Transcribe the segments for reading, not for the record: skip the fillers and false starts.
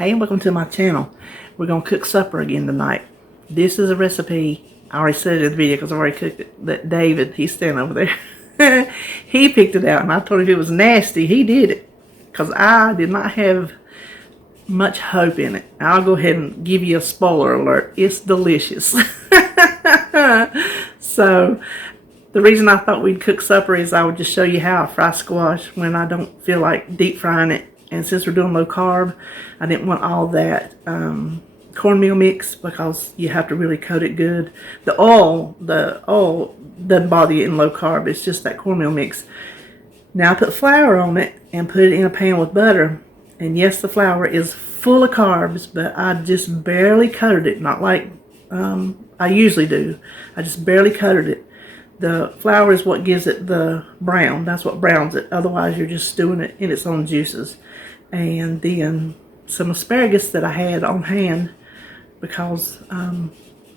Hey, welcome to my channel. We're going to cook supper again tonight. This is a recipe, I already said it in the video because I already cooked it, that David, he's standing over there, he picked it out, and I told him if it was nasty, he did it. Because I did not have much hope in it. I'll go ahead and give you a spoiler alert. It's delicious. So, the reason I thought we'd cook supper is I would just show you how I fry squash when I don't feel like deep frying it. And since we're doing low carb, I didn't want all that cornmeal mix because you have to really coat it good. The oil doesn't bother you in low carb. It's just that cornmeal mix. Now I put flour on it and put it in a pan with butter. And yes, the flour is full of carbs, but I just barely coated it. Not like I usually do. I just barely coated it. The flour is what gives it the brown. That's what browns it. Otherwise, you're just stewing it in its own juices. And then some asparagus that I had on hand because I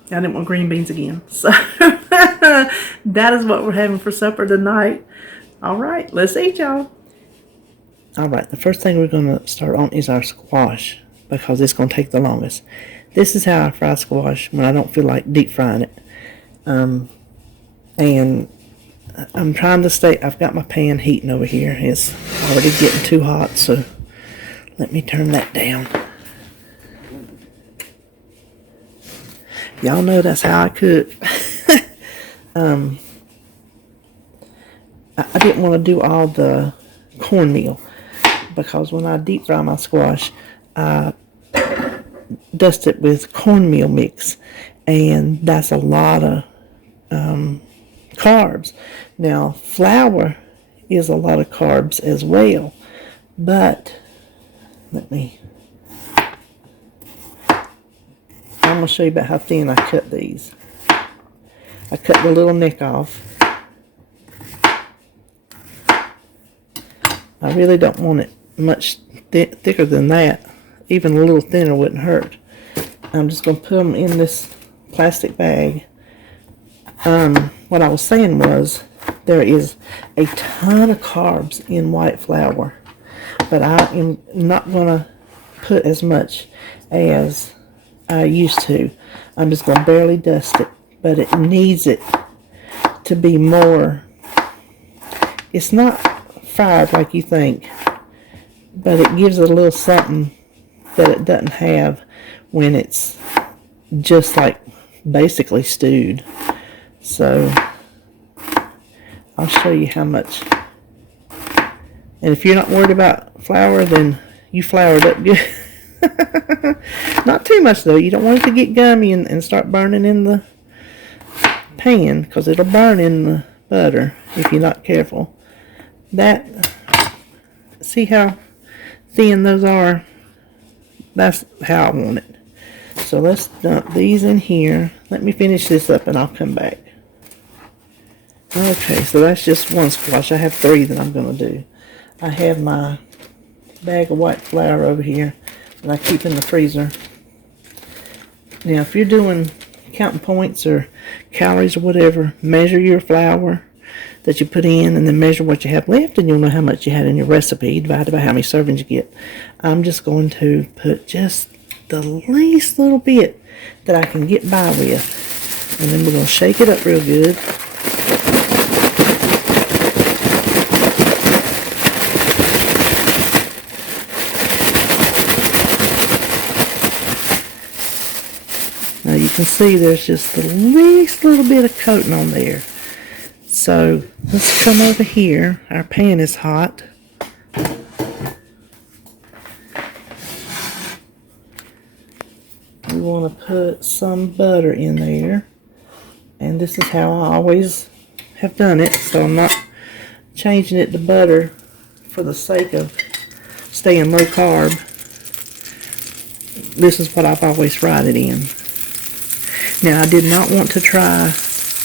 didn't want green beans again. So that is what we're having for supper tonight. All right, let's eat, y'all. All right, the first thing we're going to start on is our squash because it's going to take the longest. This is how I fry squash when I don't feel like deep frying it. And I'm trying to stay, I've got my pan heating over here. It's already getting too hot, so let me turn that down. Y'all know that's how I cook. I didn't want to do all the cornmeal because when I deep fry my squash, I dust it with cornmeal mix, and that's a lot of carbs. Now, flour is a lot of carbs as well, but I'm going to show you about how thin I cut these. I cut the little neck off. I really don't want it much thicker than that. Even a little thinner wouldn't hurt. I'm just going to put them in this plastic bag. What I was saying was there is a ton of carbs in white flour, but I am not going to put as much as I used to. I'm just going to barely dust it, but it needs it to be more. It's not fried like you think, but it gives it a little something that it doesn't have when it's just like basically stewed. So I'll show you how much. And if you're not worried about flour, then you flour it up good. Not too much though. You don't want it to get gummy and start burning in the pan, because it'll burn in the butter if you're not careful. See how thin those are? That's how I want it. So let's dump these in here. Let me finish this up and I'll come back. Okay, so that's just one squash. I have 3 that I'm going to do. I have my bag of white flour over here that I keep in the freezer. Now, if you're doing counting points or calories or whatever, measure your flour that you put in and then measure what you have left, and you'll know how much you had in your recipe divided by how many servings you get. I'm just going to put just the least little bit that I can get by with, and then we're going to shake it up real good. Now you can see there's just the least little bit of coating on there. So let's come over here. Our pan is hot. We want to put some butter in there. And this is how I always have done it. So I'm not changing it to butter for the sake of staying low carb. This is what I've always fried it in. Now, I did not want to try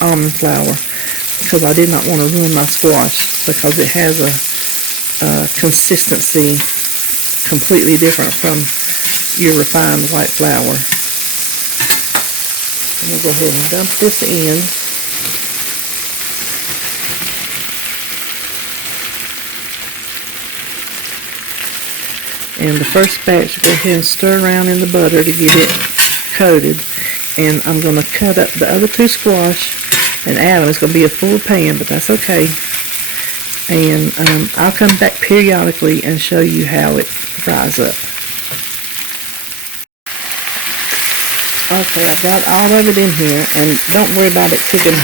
almond flour because I did not want to ruin my squash, because it has a consistency completely different from your refined white flour. And we'll go ahead and dump this in. And the first batch, go ahead and stir around in the butter to get it coated. And I'm going to cut up the other 2 squash and add them. It's going to be a full pan, but that's okay. And I'll come back periodically and show you how it fries up. Okay, I've got all of it in here, and don't worry about it cooking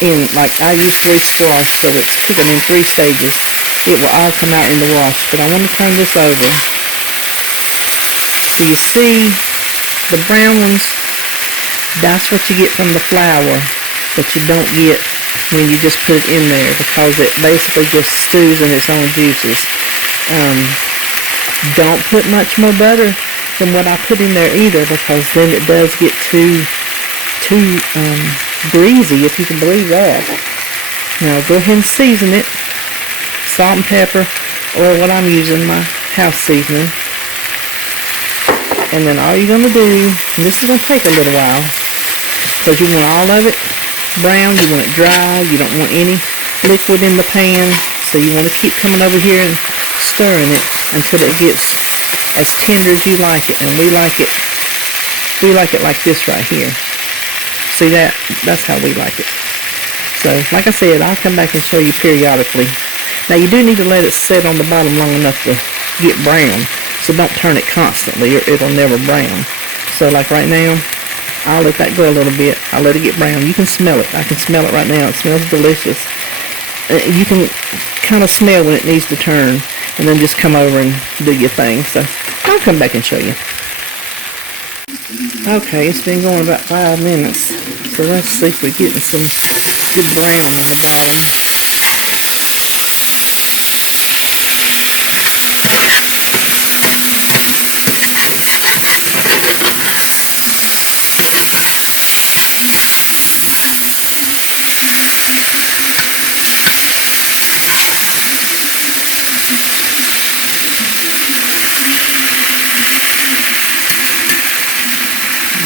in, like I use 3 squash, but it's cooking in 3 stages. It will all come out in the wash, but I want to turn this over. So you see the brown ones, that's what you get from the flour, but you don't get when you just put it in there, because it basically just stews in its own juices. Don't put much more butter than what I put in there either, because then it does get too greasy, if you can believe that. Now go ahead and season it, salt and pepper, or what I'm using, my house seasoning. And then all you're going to do, and this is going to take a little while, because you want all of it brown, you want it dry, you don't want any liquid in the pan, so you want to keep coming over here and stirring it until it gets as tender as you like it. And we like it like this right here. See that? That's how we like it. So like I said, I'll come back and show you periodically. Now you do need to let it sit on the bottom long enough to get brown, so don't turn it constantly or it'll never brown. So like right now, I'll let that go a little bit. I'll let it get brown. You can smell it. I can smell it right now. It smells delicious. You can kind of smell when it needs to turn, and then just come over and do your thing. So I'll come back and show you. Okay, it's been going about 5 minutes. So let's see if we're getting some good brown on the bottom.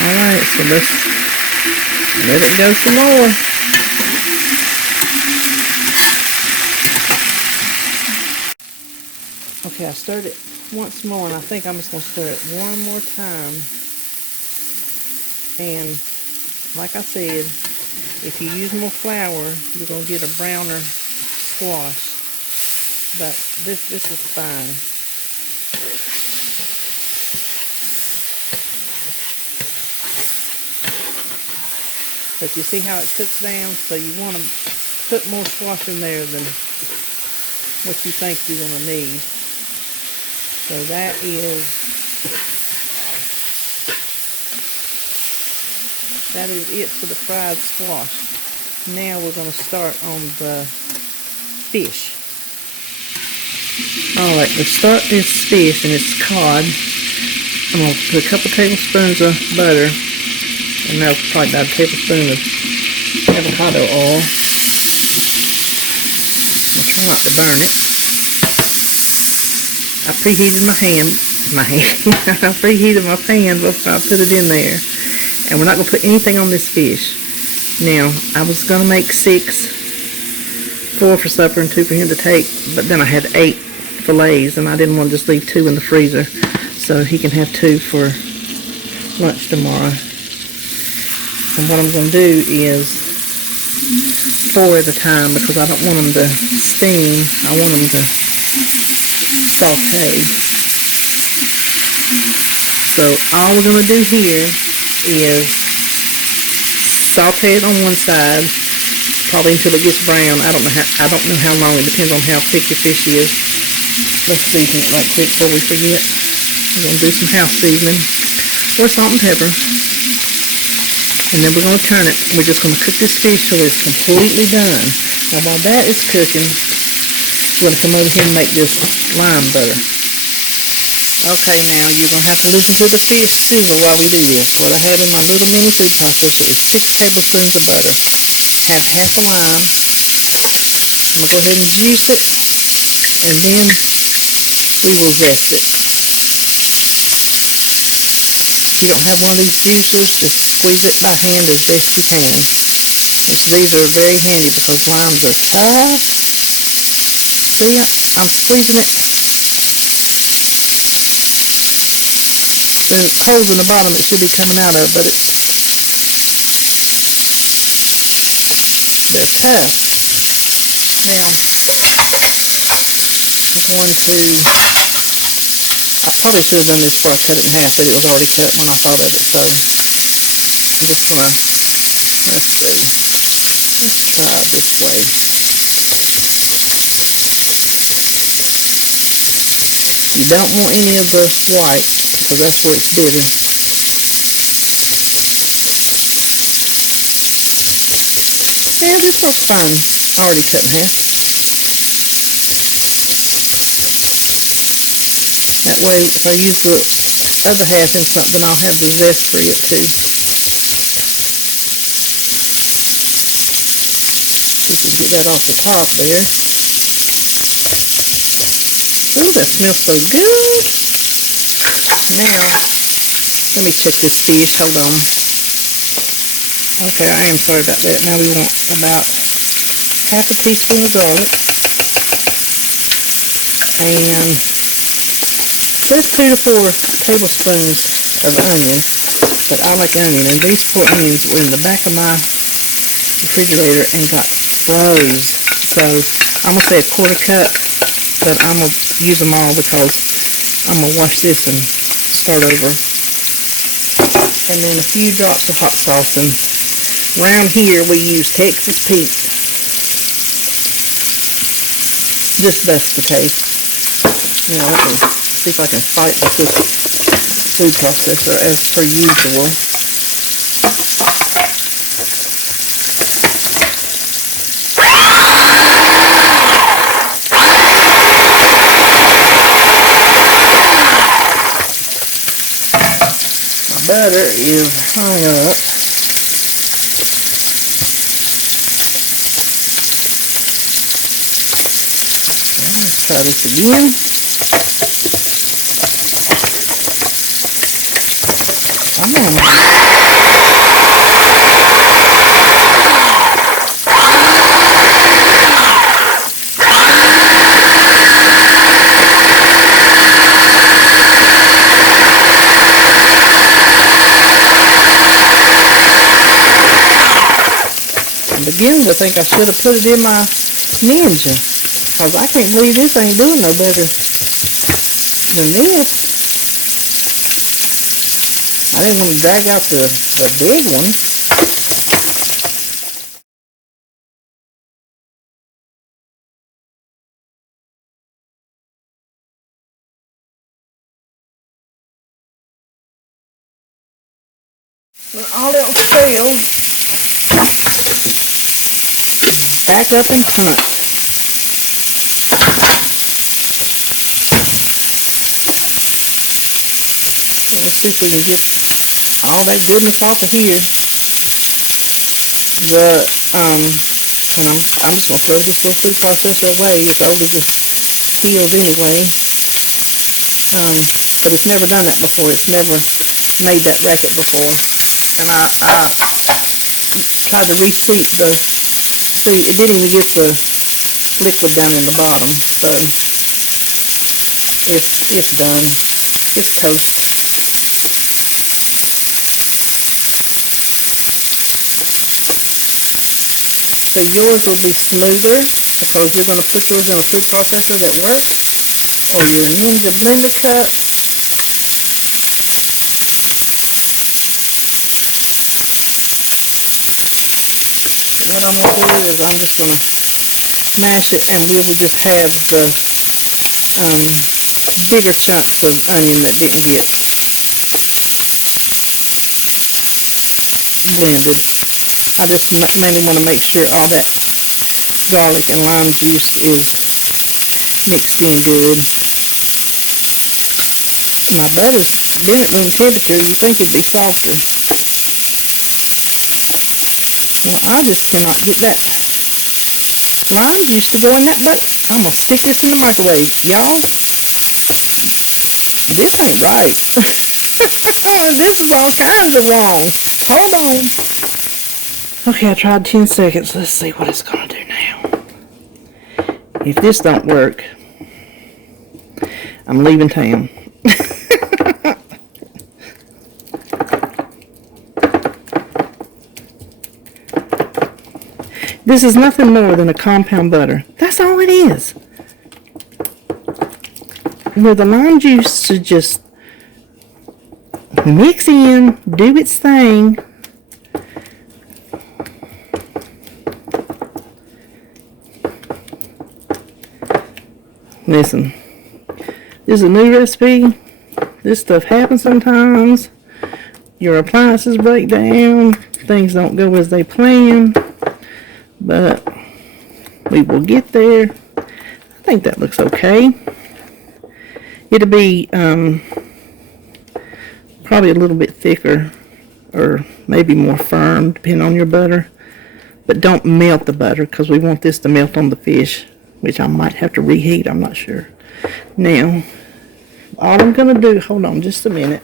Alright, so let's let it go some more. Okay, I stirred it once more, and I think I'm just going to stir it one more time. And like I said, if you use more flour, you're going to get a browner squash. But this is fine. But you see how it cooks down, so you want to put more squash in there than what you think you're going to need. So that is it for the fried squash. Now we're going to start on the fish. Alright, to start this fish, and it's cod, I'm going to put a couple tablespoons of butter. And now probably about a tablespoon of avocado oil. I'll try not to burn it. I preheated my I preheated my pan before I put it in there. And we're not going to put anything on this fish. Now, I was going to make 6, 4 for supper and 2 for him to take, but then I had 8 fillets, and I didn't want to just leave 2 in the freezer. So he can have 2 for lunch tomorrow. And what I'm going to do is 4 at a time, because I don't want them to steam. I want them to saute. So all we're going to do here is saute it on one side, probably until it gets brown. I don't know how long. It depends on how thick your fish is. Let's season it right quick before we forget. We're going to do some house seasoning or salt and pepper. And then we're going to turn it. We're just going to cook this fish till it's completely done. Now while that is cooking, we're going to come over here and make this lime butter. Okay, now you're going to have to listen to the fish sizzle while we do this. What I have in my little mini food processor is 6 tablespoons of butter. Have half a lime. I'm going to go ahead and juice it. And then we will zest it. If you don't have one of these juicers, just squeeze it by hand as best you can. These are very handy because limes are tough. See, I'm squeezing it. and holes in the bottom it should be coming out of, but they're tough. Now, I'm going to, I probably should have done this before I cut it in half, but it was already cut when I thought of it, so I'm just going to, let's see, let's try it this way. You don't want any of the white, because that's where it's bitter. And this looks fine, already cut in half. That way, if I use the other half in something, I'll have the zest for it too. You can get that off the top there. Oh, that smells so good. Now, let me check this fish. Hold on. Okay, I am sorry about that. Now we want about half a teaspoon of garlic. And there's 2 to 4 tablespoons of onion. But I like onion. And these 4 onions were in the back of my refrigerator and got froze. So I'm going to say a 1/4 cup. But I'm going to use them all because I'm going to wash this and start over. And then a few drops of hot sauce. And around here we use Texas Pete. Just that's the taste. Now let me see if I can fight with this food processor as per usual. Butter is hung up. Let's try this again. Come on. Begin to think I should have put it in my Ninja, because I can't believe this ain't doing no better than this. I didn't want to drag out the big one. When all else failed, back up and punch. Let's see if we can get all that goodness off of here. And I'm just gonna throw this little food processor away. It's over the heels anyway. But it's never done that before. It's never made that racket before. And I tried to reseat the thing. It didn't even get the liquid down in the bottom. So it's done. It's toast. So yours will be smoother because you're going to put yours in a food processor that works, or your Ninja blender cup. What I'm going to do is I'm just going to mash it, and we will just have the bigger chunks of onion that didn't get blended. I just mainly want to make sure all that garlic and lime juice is mixed in good. My butter's been at room temperature. You think it'd be softer. Well, I just cannot get that lime juice to go in that butter. I'm going to stick this in the microwave. Y'all, this ain't right. This is all kinds of wrong. Hold on. Okay, I tried 10 seconds. Let's see what it's going to do now. If this don't work, I'm leaving town. This is nothing more than a compound butter. That's all it is. Where the lime juice should just mix in, do its thing. Listen, this is a new recipe. This stuff happens sometimes. Your appliances break down. Things don't go as they plan. But we will get there. I think that looks okay. It'll be probably a little bit thicker or maybe more firm depending on your butter. But don't melt the butter because we want this to melt on the fish, which I might have to reheat, I'm not sure. Now, all I'm going to do, hold on just a minute.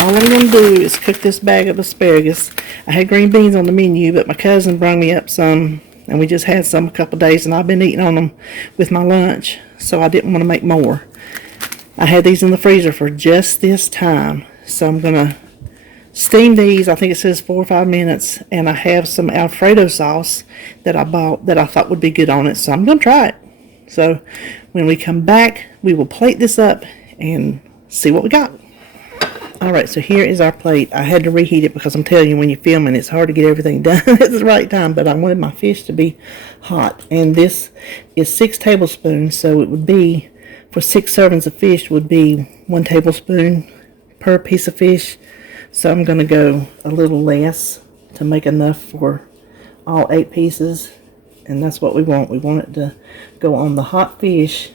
All I'm going to do is cook this bag of asparagus. I had green beans on the menu, but my cousin brought me up some, and we just had some a couple days, and I've been eating on them with my lunch, so I didn't want to make more. I had these in the freezer for just this time, so I'm going to steam these. I think it says 4 or 5 minutes, and I have some Alfredo sauce that I bought that I thought would be good on it, so I'm going to try it. So when we come back, we will plate this up and see what we got. Alright, so here is our plate. I had to reheat it because I'm telling you, when you're filming, it's hard to get everything done at the right time, but I wanted my fish to be hot. And this is 6 tablespoons, so it would be, for 6 servings of fish, would be 1 tablespoon per piece of fish. So I'm going to go a little less to make enough for all 8 pieces. And that's what we want. We want it to go on the hot fish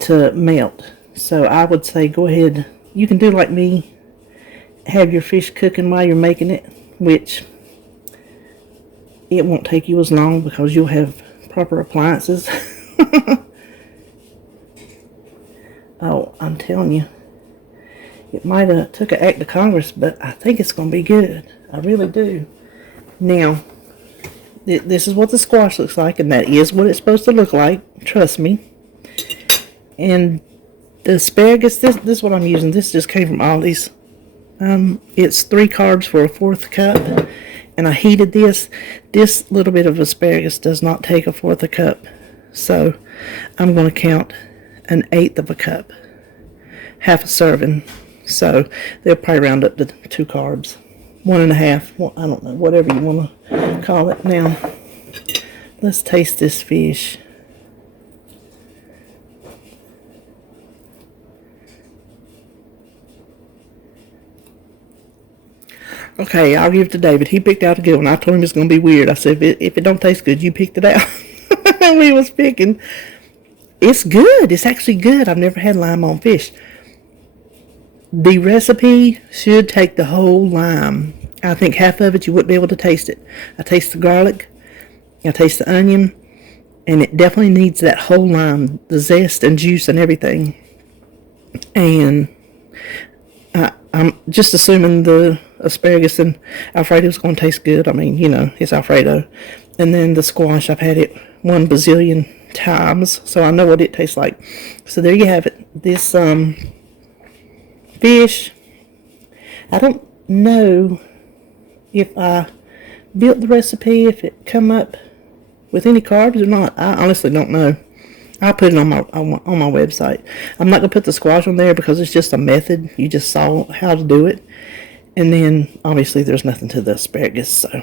to melt. So I would say go ahead. You can do like me. Have your fish cooking while you're making it. Which it won't take you as long because you'll have proper appliances. Oh, I'm telling you. It might have took an act of Congress, but I think it's going to be good. I really do. Now, this is what the squash looks like, and that is what it's supposed to look like. Trust me. And the asparagus, this is what I'm using. This just came from Aldi's. It's 3 carbs for a 1/4 cup. And I heated this. This little bit of asparagus does not take a 1/4 cup. So I'm going to count 1/8 of a cup. Half a serving. So they'll probably round up to 2 carbs. 1.5. Well, I don't know. Whatever you want to call it. Now, let's taste this fish. Okay, I'll give it to David. He picked out a good one. I told him it's going to be weird. I said, if it don't taste good, you picked it out. We was picking. It's good. It's actually good. I've never had lime on fish. The recipe should take the whole lime. I think half of it you wouldn't be able to taste it. I taste the garlic. I taste the onion. And it definitely needs that whole lime. The zest and juice and everything. And I'm just assuming the asparagus and Alfredo is going to taste good. I mean, you know, it's Alfredo. And then the squash, I've had it 1 bazillion times, so I know what it tastes like. So there you have it. This fish, I don't know if I built the recipe, if it come up with any carbs or not. I honestly don't know. I'll put it on my website. I'm not going to put the squash on there because it's just a method. You just saw how to do it. And then, obviously, there's nothing to the asparagus. So,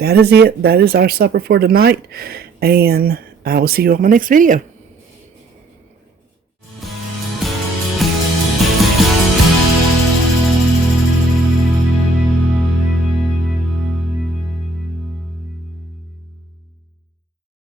that is it. That is our supper for tonight. And I will see you on my next video.